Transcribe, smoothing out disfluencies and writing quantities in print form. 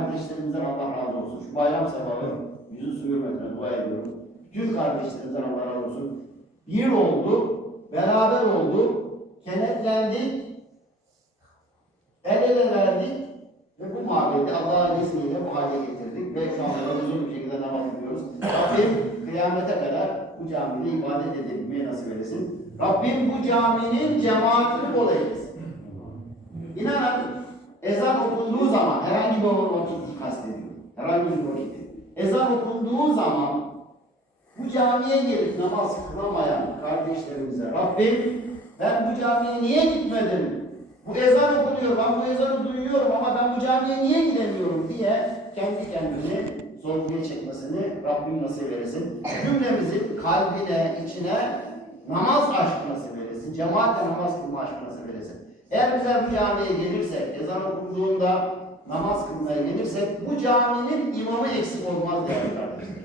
kardeşlerimizden Allah razı olsun. Şu bayram sabahı yüzü su hürmetine dua ediyorum. Bütün kardeşlerimizden Allah razı olsun. Bir oldu, beraber oldu, kenetlendik, el ele verdik ve bu mabedi Allah'ın izniyle bu hale getirdik ve şu anda uzun bir şekilde namaz kılıyoruz. Rabbim kıyamete kadar bu camide ibadet edebilmeyi nasip eylesin. Rabbim bu caminin cemaatini bol eylesin. İnanın ezan okunduğu zaman herhangi bir vakit kastediyorum. Herhangi bir vakit. Ezan okunduğu zaman bu camiye gelip namaz kılamayan kardeşlerimize Rabbim ben bu camiye niye gitmedim? Bu ezan okunuyor, ben bu ezanı duyuyorum ama ben bu camiye niye gidemiyorum diye kendi kendini sorguya çekmesini Rabbim nasip eylesin. Cümlemizin kalbine, içine namaz aşkı nasip eylesin. Cemaatle namaz kılma aşkı nasip eylesin. Eğer bizler bu camiye gelirsek, ezan okunduğunda namaz kılmaya gelirsek bu caminin imamı eksik olmaz değerli kardeşler.